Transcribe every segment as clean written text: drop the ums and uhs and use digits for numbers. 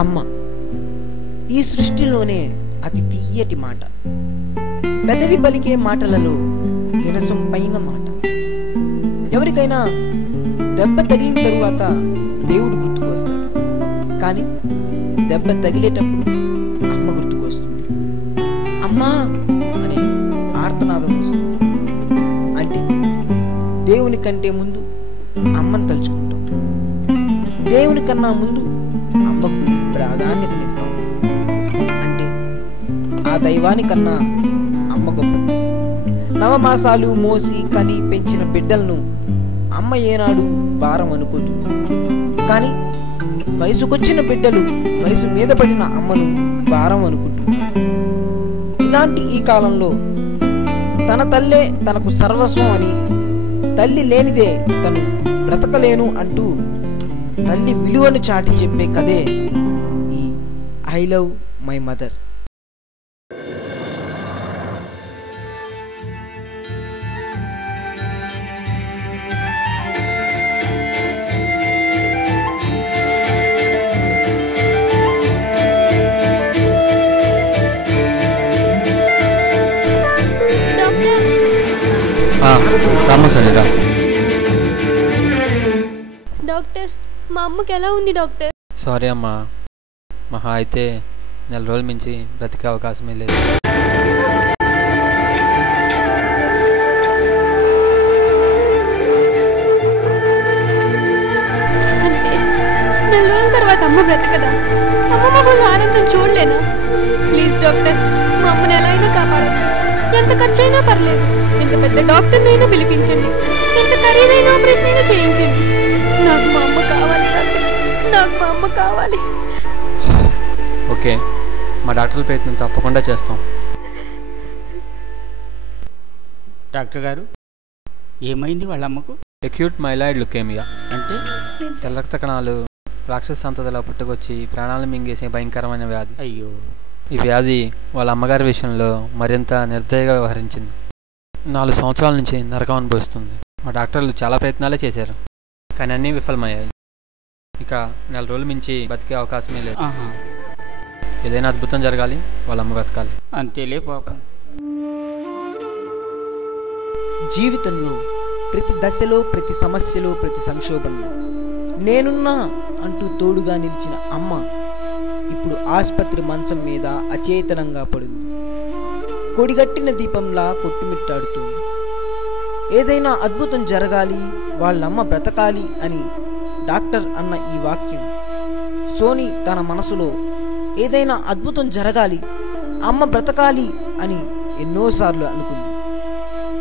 అమ్మ ఈ సృష్టిలోనే అతి తీయటి మాట, పెదవి పలికే మాటలలో వినసం పైన మాట. ఎవరికైనా దెబ్బ తగిలిన తరువాత దేవుడు గుర్తుకు వస్తాడు, కానీ దెబ్బ తగిలేటప్పుడు అమ్మ గుర్తుకు వస్తుంది. అమ్మా అనే ఆర్తనాదం వస్తుంది. అంటే దేవుని కంటే ముందు అమ్మను తలుచుకుంటాం, దేవుని కన్నా ముందు అమ్మకు ప్రాధాన్యతనిస్తాం. అంటే ఆ దైవానికన్నా అమ్మ గొప్పది. నవమాసాలు మోసి కని పెంచిన బిడ్డలను అమ్మ ఏనాడు భారం అనుకోదు. కానీ వయసుకొచ్చిన బిడ్డలు వయసు మీద పడిన అమ్మను భారం అనుకుంటున్నారు. ఇలాంటి ఈ కాలంలో తన తల్లే తనకు సర్వస్వం అని, తల్లి లేనిదే తను బ్రతకలేను అంటూ తల్లి విలువను చాటి చెప్పే కథే ఈ I love my mother. Doctor, మా అమ్మకి ఎలా ఉంది డాక్టర్? సారీ అమ్మా, మహా అయితే నెల రోజుల మించి బ్రతికే అవకాశమే లేదు. అంటే నెల రోజుల తర్వాత అమ్మ బ్రతకదా? అమ్మ మొహంలో ఆనందం చూడలేనా? ప్లీజ్ డాక్టర్, మా అమ్మని ఎలా అయినా కాపాడండి. ఎంత ఖర్చు అయినా పర్లేదు, ఎంత పెద్ద డాక్టర్నైనా పిలిపించండి, ఎంత ఖరీదైన ఆపరేషన్ అయినా చేయించండి. నాకు మా అమ్మ కావాలి డాక్టర్, నాకు మా అమ్మ కావాలి. ఓకే, మా డాక్టర్ల ప్రయత్నం తప్పకుండా చేస్తాం. డాక్టర్ గారు, ఏమైంది వాళ్ళ అమ్మకు? అక్యూట్ మైలాయిడ్ లుకేమియా అంటే తెల్ల రక్త కణాలు రాక్షస సంతతిలో పుట్టుకొచ్చి ప్రాణాలను మింగేసే భయంకరమైన వ్యాధి. అయ్యో, ఈ వ్యాధి వాళ్ళ అమ్మగారి విషయంలో మరింత నిర్దయగా వ్యవహరించింది. 4 సంవత్సరాల నుంచి నరకం అనుభవిస్తుంది. మా డాక్టర్లు చాలా ప్రయత్నాలే చేశారు, కానీ అన్నీ విఫలమయ్యాయి. ఇక నెల రోజులు మించి బతికే అవకాశమే లేదు. ఏదైనా అద్భుతం జరగాలి, వాళ్ళ అమ్మ బ్రతకాలి. అంతేలే పాపం. జీవితంలో ప్రతి దశలో, ప్రతి సమస్యలో, ప్రతి సంక్షోభంలో నేనున్నా అంటూ తోడుగా నిలిచిన అమ్మ ఇప్పుడు ఆసుపత్రి మంచం మీద అచేతనంగా పడింది. కొడిగట్టిన దీపంలా కొట్టుమిట్టాడుతుంది. ఏదైనా అద్భుతం జరగాలి, వాళ్ళమ్మ బ్రతకాలి అని డాక్టర్ అన్న ఈ వాక్యం సోని తన మనసులో ఏదైనా అద్భుతం జరగాలి, అమ్మ బ్రతకాలి అని ఎన్నోసార్లు అనుకుంది.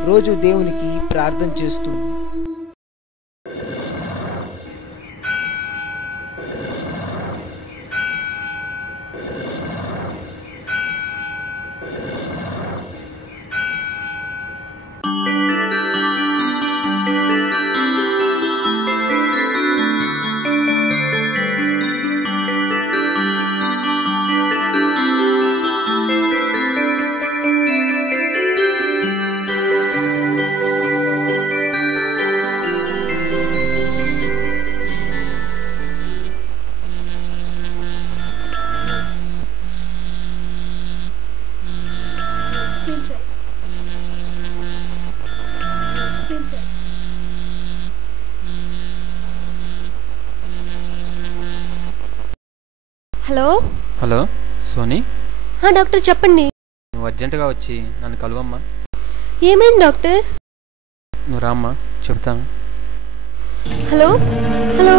రోజు దేవునికి ప్రార్థన చేస్తుంది. హలో హలో సోనీ, డాక్టర్ చెప్పండి. నువ్వు అర్జెంటుగా వచ్చి నన్ను కలువమ్మా. ఏమైంది డాక్టర్? నువ్వు రామ్మా, చెప్తాను. హలో హలో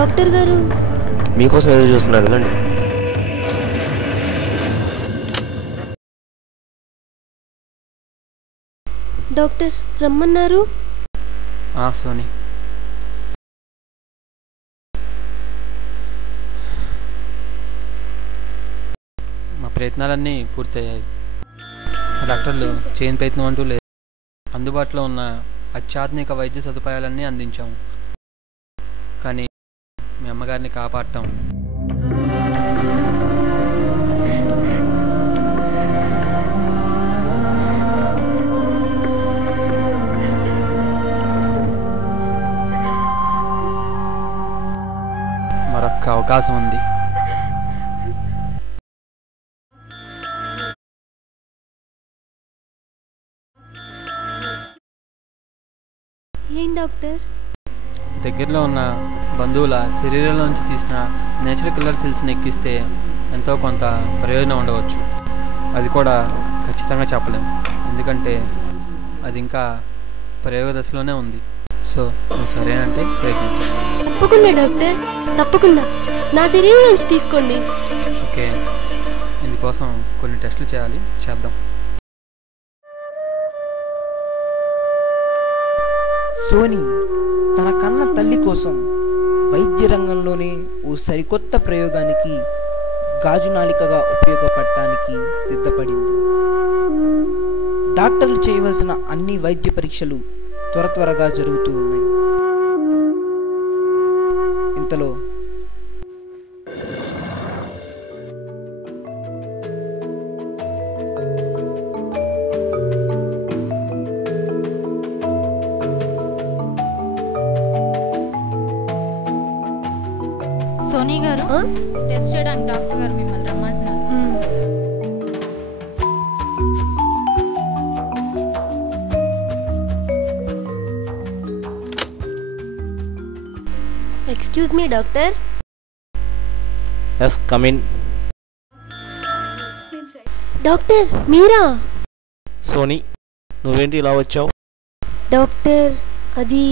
డాక్టర్ గారు మీకోసం ఎదురు చూస్తున్నారు, వెళ్ళండి. డాక్టర్ రమ్మన్నారు. సోనీ, మా ప్రయత్నాలన్నీ పూర్తయ్యాయి. డాక్టర్లు చేయని ప్రయత్నం అంటూ లేదు. అందుబాటులో ఉన్న అత్యాధునిక వైద్య సదుపాయాలన్నీ అందించాము. కానీ మీ అమ్మగారిని కాపాడటం మరొక్క అవకాశం ఉంది. ఏం డాక్టర్? దగ్గరలో ఉన్న బంధువుల శరీరంలోంచి తీసిన నేచురల్ కిల్లర్ సెల్స్ని ఎక్కిస్తే ఎంతో కొంత ప్రయోజనం ఉండవచ్చు. అది కూడా ఖచ్చితంగా చెప్పలేము, ఎందుకంటే అది ఇంకా ప్రయోగ దశలోనే ఉంది. సో నువ్వు సరేనంటే ప్రయత్నిద్దాం. తప్పకుండా డాక్టర్, తప్పకుండా నా శరీరం నుంచి తీసుకోండి. ఓకే, ఇందుకోసం కొన్ని టెస్టులు చేయాలి, చేద్దాం. సోనీ తన కన్న తల్లి కోసం వైద్య రంగంలోనే ఓ సరికొత్త ప్రయోగానికి గాజునాళికగా ఉపయోగపడటానికి సిద్ధపడింది. డాక్టర్లు చేయవలసిన అన్ని వైద్య పరీక్షలు త్వరగా జరుగుతూ ఉన్నాయి. ఇంతలో సోనీ గారు, టెస్ట్ చేయడానికి డాక్టర్ గారు మిమ్మల్ని రమ్మంటున్నారు. Excuse me doctor. Yes, come in. Doctor మీరా? సోనీ, నువ్వేంటి ఇలా వచ్చావు? డాక్టర్ అది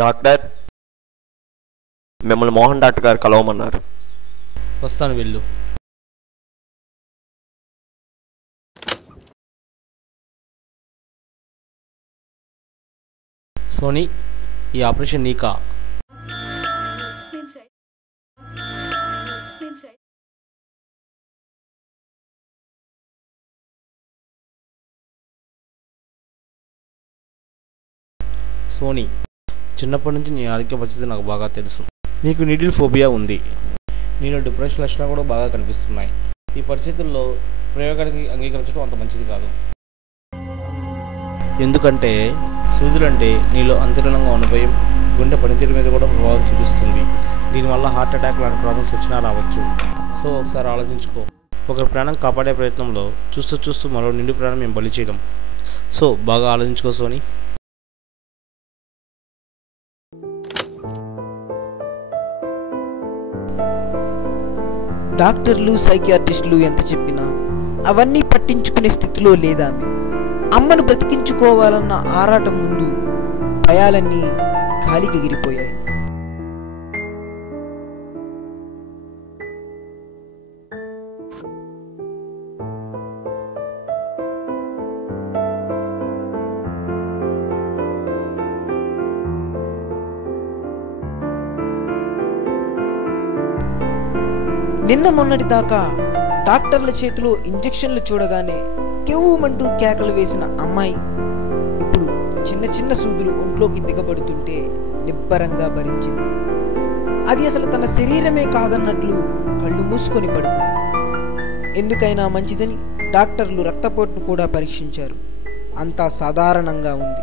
డాక్టర్, మిమ్మల్ని మోహన్ డాక్టర్ గారు కలవమన్నారు. వస్తాను, వెళ్ళు. సోనీ, ఈ ఆపరేషన్ నీకా? సోనీ, చిన్నప్పటి నుంచి నీ ఆరోగ్య పరిస్థితి నాకు బాగా తెలుసు. నీకు నీడిల్ ఫోబియా ఉంది. నీలో డిప్రెషన్ లక్షణాలు కూడా బాగా కనిపిస్తున్నాయి. ఈ పరిస్థితుల్లో ప్రయోగానికి అంగీకరించడం అంత మంచిది కాదు. ఎందుకంటే సూదులంటే నీలో అంతర్లీనంగా ఉన్న భయం గుండె పనితీరు మీద కూడా ప్రభావం చూపిస్తుంది. దీనివల్ల హార్ట్ అటాక్ లాంటి ప్రాబ్లమ్స్ వచ్చినా రావచ్చు. సో ఒకసారి ఆలోచించుకో. ఒకరి ప్రాణం కాపాడే ప్రయత్నంలో చూస్తూ మరో నిండు ప్రాణం మేము బలి చేయడం. సో బాగా ఆలోచించుకో సోనీ. డాక్టర్లు సైకియాట్రిస్టులు ఎంత చెప్పినా అవన్నీ పట్టించుకునే స్థితిలో లేదా. అమ్మను బ్రతికించుకోవాలన్న ఆరాటం ముందు భయాలన్నీ గాలికి ఎగిరిపోయాయి. నిన్న మొన్నటి దాకా డాక్టర్ల చేతిలో ఇంజెక్షన్లు చూడగానే కెవ్వుమంటూ కేకలు వేసిన అమ్మాయి ఇప్పుడు చిన్న సూదులు ఒంట్లోకి దిగబడుతుంటే నిబ్బరంగా భరించింది. అది అసలు తన శరీరమే కాదన్నట్లు కళ్ళు మూసుకొని పడుకుంది. ఎందుకైనా మంచిదని డాక్టర్లు రక్తపోటును కూడా పరీక్షించారు. అంతా సాధారణంగా ఉంది.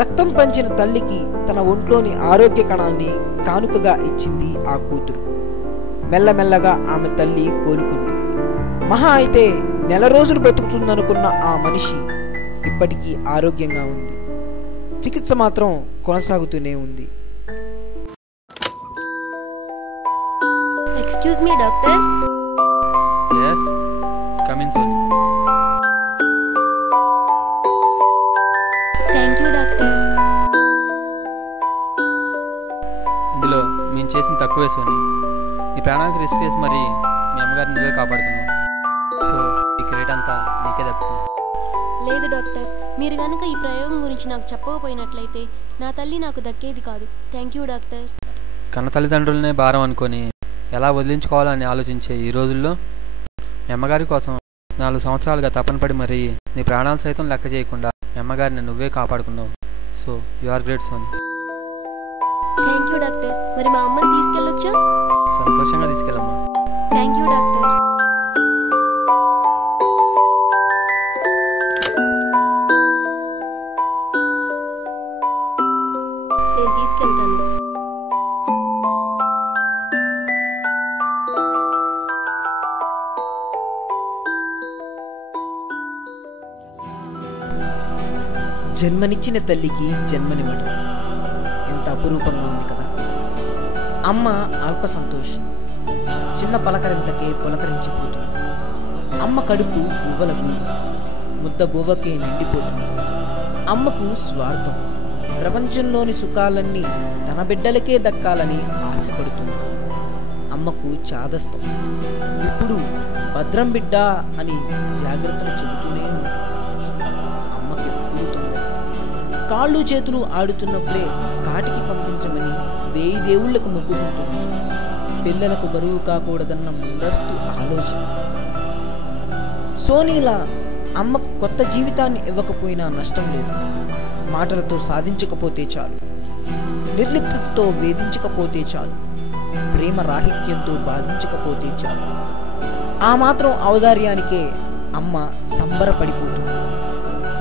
రక్తం పంచిన తల్లికి తన ఒంట్లోని ఆరోగ్య కణాల్ని కానుకగా ఇచ్చింది ఆ కూతురు. మెల్లమెల్లగా ఆమె తల్లి కోలుకుంది. మహా అయితే నెల రోజులు బ్రతుకుతుందనుకున్న ఆ మనిషి ఇప్పటికీ ఆరోగ్యంగా ఉంది. చికిత్స మాత్రం కొనసాగుతూనే ఉంది. Excuse me doctor. Yes come in Soni. Thank you doctor. ఇందులో మేము చేసిన తక్కువే సోని. నీ ప్రాణానికి రిస్క్ చేసి మరి మీ అమ్మగారిని నువ్వే కాపాడుకున్నావు. సో ఈ క్రెడిట్ అంతా నీకే దక్కుతుంది. లేదు డాక్టర్, మీరు కనుక ఈ ప్రయోగం గురించి నాకు చెప్పకపోయినట్లయితే నా తల్లి నాకు దక్కేది కాదు. Thank you doctor. కన్న తల్లిదండ్రులనే భారం అనుకొని ఎలా వదిలించుకోవాలని ఆలోచించే ఈ రోజుల్లో మీ అమ్మగారి కోసం 4 సంవత్సరాలుగా తపన పడి మరి నీ ప్రాణాలు సైతం లెక్క చేయకుండా మీ అమ్మగారిని నువ్వే కాపాడుకున్నావు. So you are great Soni. Thank you doctor. మరి మా అమ్మని తీసుకెళ్ళొచ్చా? సంతోషంగా తీసుకెళ్ళమ్మా. Thank you doctor. నేను తీసుకెళ్తాను. జన్మనిచ్చిన తల్లికి జన్మనివ్వడం ఎంత అపురూపంగా ఉంది కదా. అమ్మ అల్ప సంతోషి, చిన్న పలకరింతకే పులకరించిపోతుంది. అమ్మ కడుపు బువ్వలకు, ముద్ద బువ్వకే నిండిపోతుంది. అమ్మకు స్వార్థం, ప్రపంచంలోని సుఖాలన్నీ తన బిడ్డలకే దక్కాలని ఆశపడుతుంది. అమ్మకు చాదస్తం, ఇప్పుడు భద్రం బిడ్డ అని జాగ్రత్తలు చెబుతూనే ఉంది. అమ్మకి ఎప్పుడు తొందర, కాళ్ళు చేతులు ఆడుతున్నప్పుడే కాటికి పంపించమని 1000 దేవుళ్లకు మొక్కుకుంటుంది. పిల్లలకు బరువు కాకూడదన్న ముందస్తు ఆలోచన. సోనీలా అమ్మకు కొత్త జీవితాన్ని ఇవ్వకపోయినా నష్టం లేదు. మాటలతో సాధించకపోతే చాలు, నిర్లిప్తతో వేధించకపోతే చాలు, ప్రేమ రాహిత్యంతో బాధించకపోతే చాలు. ఆ మాత్రం ఔదార్యానికే అమ్మ సంబరపడిపోతుంది.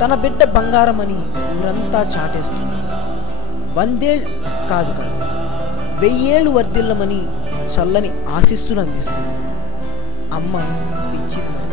తన బిడ్డ బంగారమని ఊరంతా చాటేస్తుంది. 100 ఏళ్ళు కాదు 1000 ఏళ్ళు వర్ధిల్లమని చల్లని ఆశీస్సులు అందిస్తుంది. అమ్మ పిచ్చిది మరి.